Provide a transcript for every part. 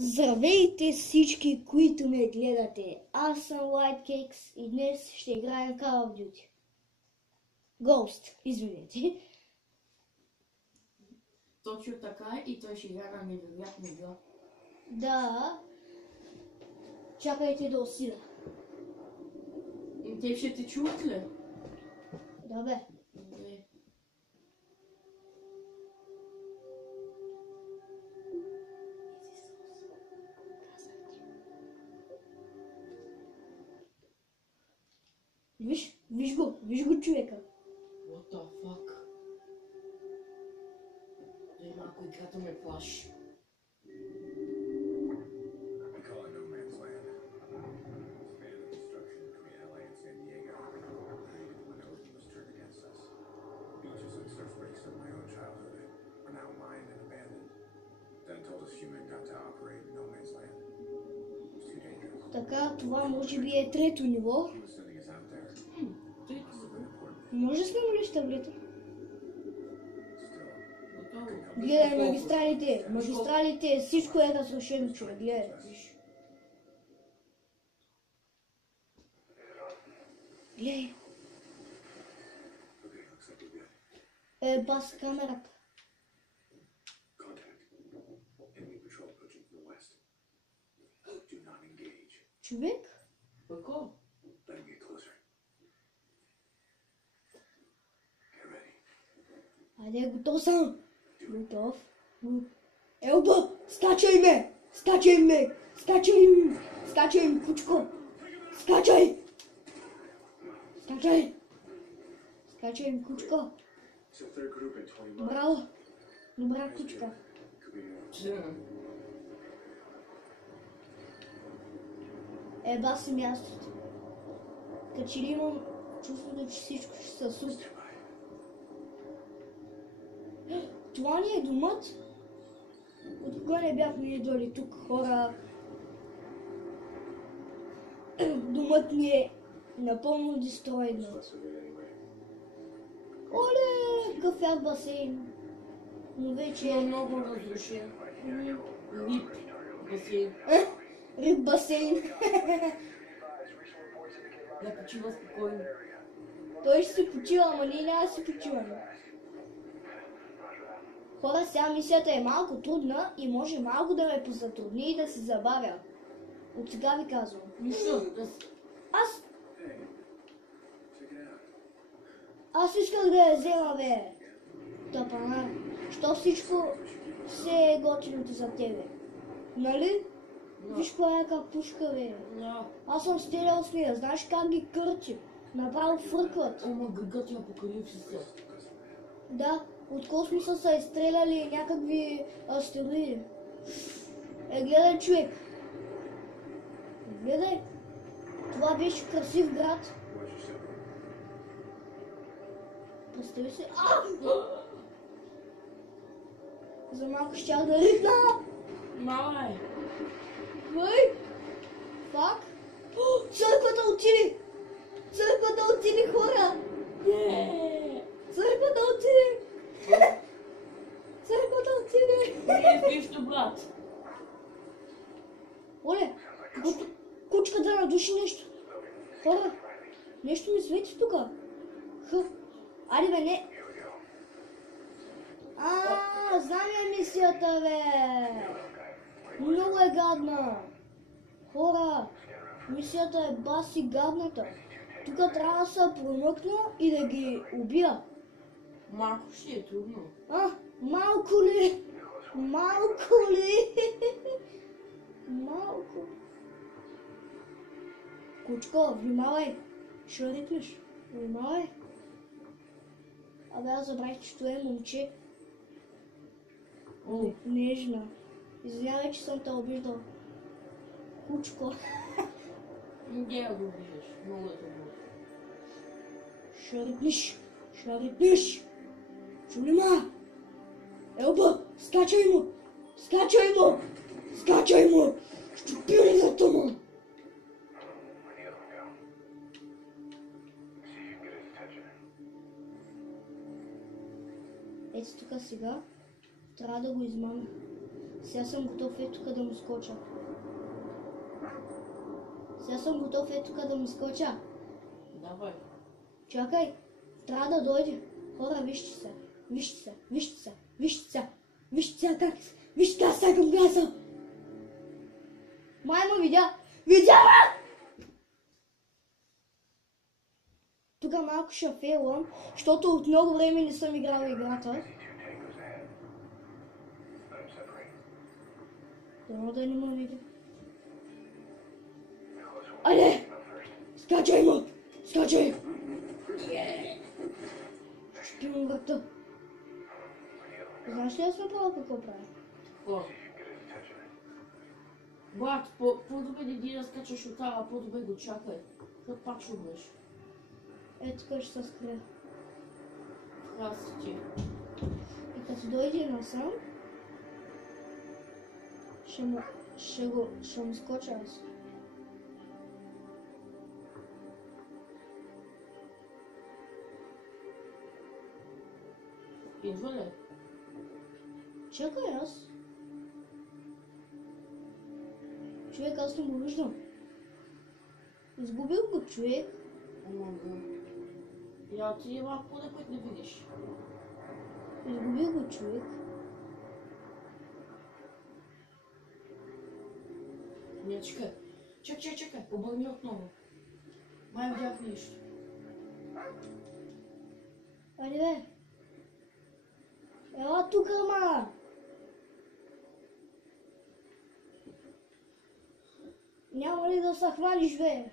Здравейте всички, които ме гледате! Аз съм Whitecakes и днес ще играем Call of Duty. Ghost, извинете. Точно така и той ще игра невероятна игра. Да. Чакайте да усиля. И те ще те чуват ли? Да бе. Добре. Виж го човека. What the fuck? Дай малко играта ме плаши. We call it no man's land. Span of destruction between LA and San Diego. Created when everything was turned against us. Beaches and surf breaks of my own childhood are now mined and abandoned. Then told us human got to operate in no man's land. It was too dangerous. Така, това може би е трето ниво. He was sending us out there. Must have been important. Може да сме ли таблета? Still, Готово. Гледай магистралите. Магистралите, всичко е разрушено, човек. Гледай. Гледай. okay, looks like we're good. Бас камерата. Contact. Enemy patrol approaching from the west. Do not engage. Човек? Какво? Let him get closer. Get ready. Айде, готов съм. Готов. Елба, скачай ме! Скачай ме! Скачай ме! Скачай ме, кучко! Скачай! Скачай! Скачай ме, кучко! It's a third group in 20 miles. Браво! Добра кучка. Could be more. Че? Еба си мястото. Като че ли имам чувството, че всичко ще се случи. Това ни е домът. От кога не бяхме идвали тук, хора? Домът ни е напълно дестройнат. Less of it anyway. Оле, кафяв басейн. Но вече Има е много разрушен. Лип. Басейн. риб басейн. Да почива спокойно. Той ще си почива, ама ние няма да си почиваме. Хора, сега мисията е малко трудна и може малко да ме позатрудни и да се забавя. От сега ви казвам. Нищо. Аз Check it out. Аз исках да я взема, бе. Тъпана. Що всичко се е готиното за тебе? Нали? Виж коя яка пушка, бе. Да. Аз съм стрелял с нея. Знаеш как ги кърти? Направо фъркват. Ома гъгът я апокалипсиса. Да, от космоса са изстреляли някакви астероиди. Гледай, човек. Гледай. Това беше красив град. Watch your step. Представи си. За малко щях да ритна. Май. Кой? Фак? Църквата отиде! Църквата отиде, хора! Църквата отиде! Църквата отиде! Не, нищо, брат. Оле, кучката надуши нещо. Хора, нещо ми свети тука. Айде бе, не. Знам я мисията, бе. Много е гадна. Хора, мисията е баси гадната. Тук трябва да се промъкна и да ги убия. Малко ще е трудно. Малко ли? Малко ли? Малко. Кучко, внимавай. Ще рикнеш. Внимавай. Абе, аз забравих, че това е момче. О, Нежна. Извинявай, че съм те обиждал. Кучко. не я го виждаш. Много е трудно. Ще рикнеш. Ще рикнеш. Чули ма? Елба, скачай му. Скачай му. Скачай му. Ще пили за тъма. Ето тук сега трябва да го измамя. Сега съм готов е тук да му скоча. Сега съм готов е тук да му скоча. Давай. Чакай, трябва да дойде. Хора, вижте се. Вижте се, вижте се, вижте се. Вижте се как. Вижте как сакам гласа. Майма видя. Видя ме! Тук малко ще фейлвам, защото от много време не съм играл играта. Дано да не ме видя. Айде! Скачай му! Скачай! Шпион врата. Знаеш ли аз направо какво правя? Какво? Брат, по-добре да иди да скачаш от тара, по-добре го чакай. Защото пак ще умреш. Ето тук ще се скрия. Красите. И като дойде насам, ще му скоча аз. Идва ли? Чакай аз. Човек, аз не го виждам. Изгубил го човек. Ама да. Я ти малко да пък не видиш. Изгубил го човек. Не, чакай. Чакай. Обърни отново. Май видях нещо. Айде бе. Ела тук, ама. Няма ли да се хвалиш, бе?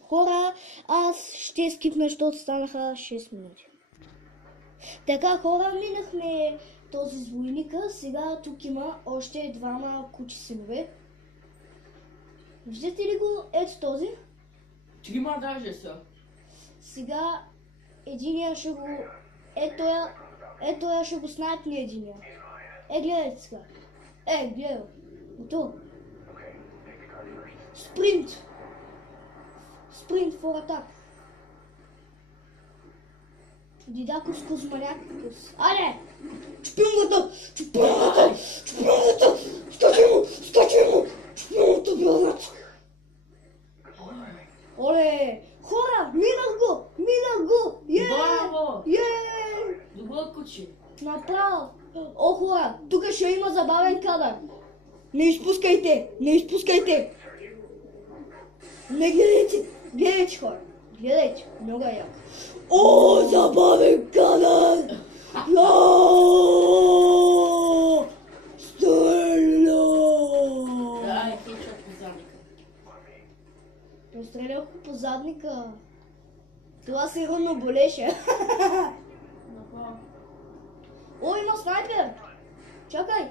Хора, аз ще скипна, защото станаха 6 минути. Така, хора, минахме този с войника. Сега тук има още двама кучи синове. Виждате ли го? Ето този. Трима даже са. Сега единия ще го... Ето я ще го снайпне единия. Гледайте сега. Гледай. Готово. Спринт. Спринт for attack. Дидакус Кузманякус. Айде! Чпингата! Скачи му! Чпингата, брат! Оле! Хора! Минах го! Браво! Добро куче. Направо! О, хора! Тук ще има забавен кадър. Не изпускайте! Не гледайте, хора! Гледайте! Много е яко. О, забавен кадър! Стреля! Да, хечат по задника. Пострелях по задника. Това сигурно болеше. Направо. О, има снайпер! Чакай!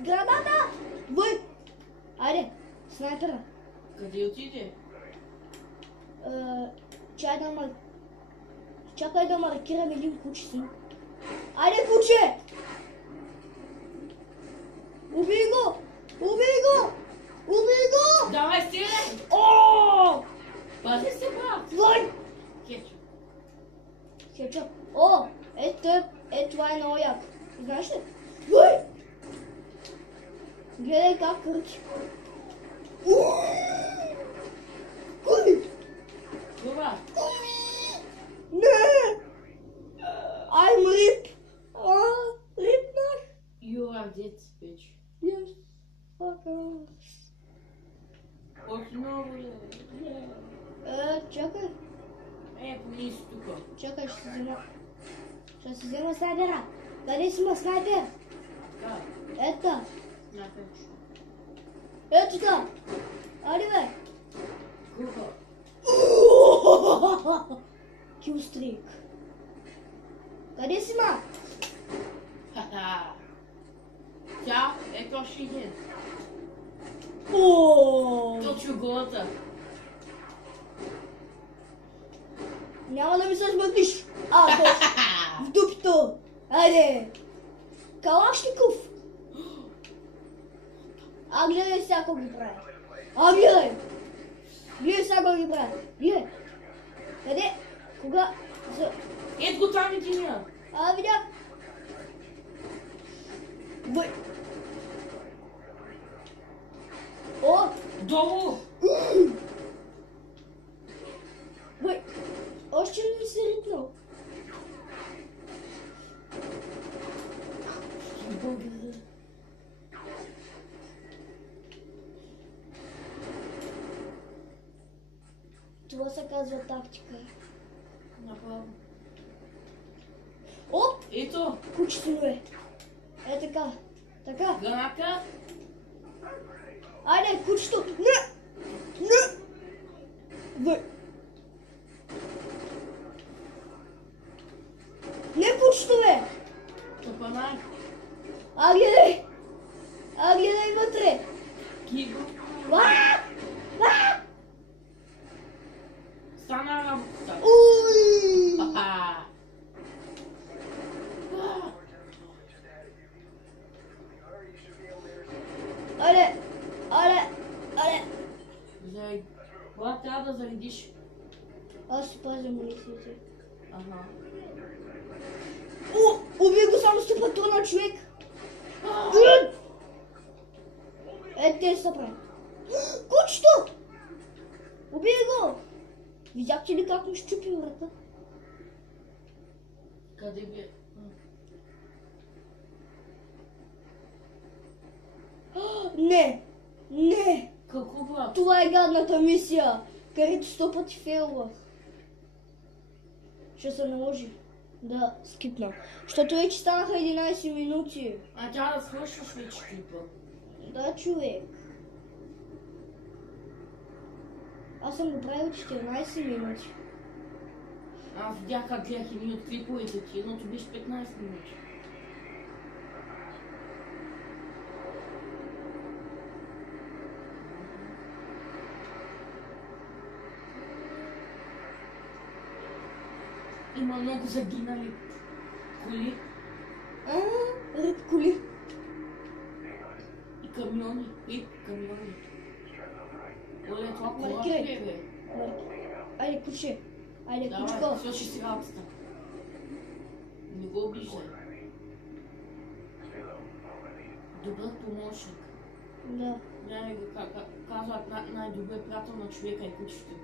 Граната! Въй! Айде, снайпера. Къде отиде? Чакай да маркирам един куче си. Айде, куче! Убий го! Давай, стреляй! О! Пази се, брат! Въй! Кетчуп. О! Това е много яко. Знаеш ли? Въй! Гледай как кръчи. Това. Не! I'm rip! Рипнах! You are dead, bitch. Yes. Fuckers. Отново ли? Чакай. Помни си тука. Чакай, ще си взема снайпера. Къде си има снайпер? Да. Ето. Напече. Ето там. Айде бе. Куха. Килстрик. Къде си ма? Ха-ха. Тя е кошиген. Точи голата. Няма да ми се смъкнеш. В дупито. Айде. Калашников. Гледай сега какво ги прави. Гледай. Гледай сега какво ги прави. Гледай. Къде? Кога? Ето го там единия. Видях. Бой. О! Долу! Бой. Още не се ритнал. Това се казва тактика. Направо. Оп! Ето! Кучето е. Е така. Така. Гранака! Айде, кучето. Не! Не! Въй. Не кучето, бе! Топанай! Гледай! Гледай вътре! Кибо! Стана работа! Уй! Ха-ха! Айде! Зай. Кога трябва да заредиш? Аз си пазя мунициите. Ага. Убий го само 100 патрона, човек! Те са прави. Кучето! Убий го! Видяхте ли как ми щупи врата? Къде бе? Не! Не! Какво брат? Това е гадната мисия, където 100 пъти фейлвах. Ще се наложи да скипна. Защото вече станаха 11 минути. А тя да свършиш вече клипа. Да, човек. Аз съм го правил 14 минути. Аз видях как гледах един от клиповете ти, едното беше 15 минути. Има много загинали коли Ред коли. и камиони. Оле, това кола Маркирай. ли е, бе? Айде, куче. Айде, Давай, кучко. свърши си работата. Не го обиждай. Добър помощник. Да. Няма го казват най-добър приятел на човека и кучето.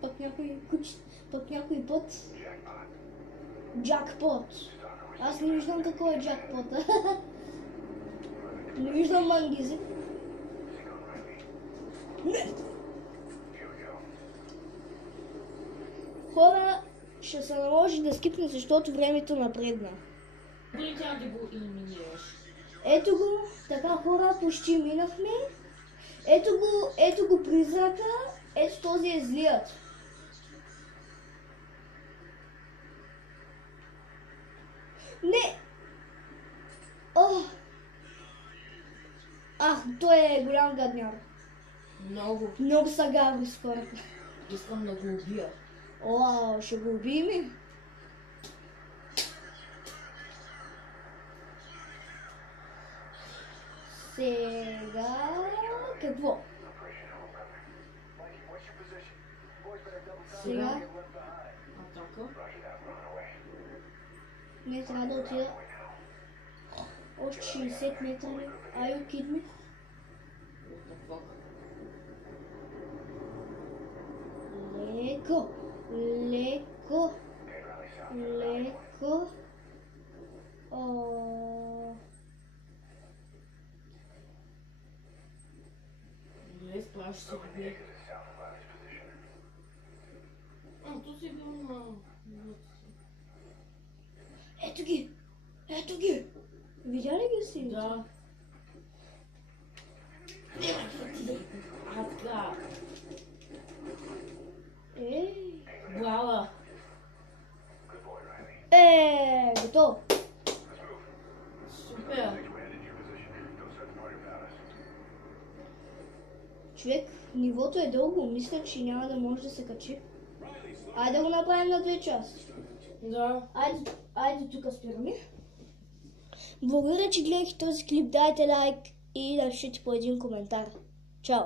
Пък някой път. Джакпот. Аз не виждам какво е джакпота. Не виждам мангизи. Не! Хора, ще се наложи да скипне, защото времето напредна. Дали трябва да го елиминираш? Ето го, така хора, почти минахме. Ето го призрака, ето този е злият. Не! Той е голям гадняр. Много. Много са гаври с хората. Искам да го убия. Ще го убием ли? Сега... какво? Сега... Атака. Не, трябва да отида... Още 60 метра ли? Are you kidding me? What the fuck? Леко. Добре, справиш се добре. То си бил на... Ето ги! Видя ли ги си? Да. Така. Браво. Готово. Супер. Човек, нивото е дълго, мисля, че няма да може да се качи. Айде да го направим на 2 части. Да. Айде тук спираме. Благодаря, че гледахте този клип, дайте лайк и напишете по един коментар. Чао!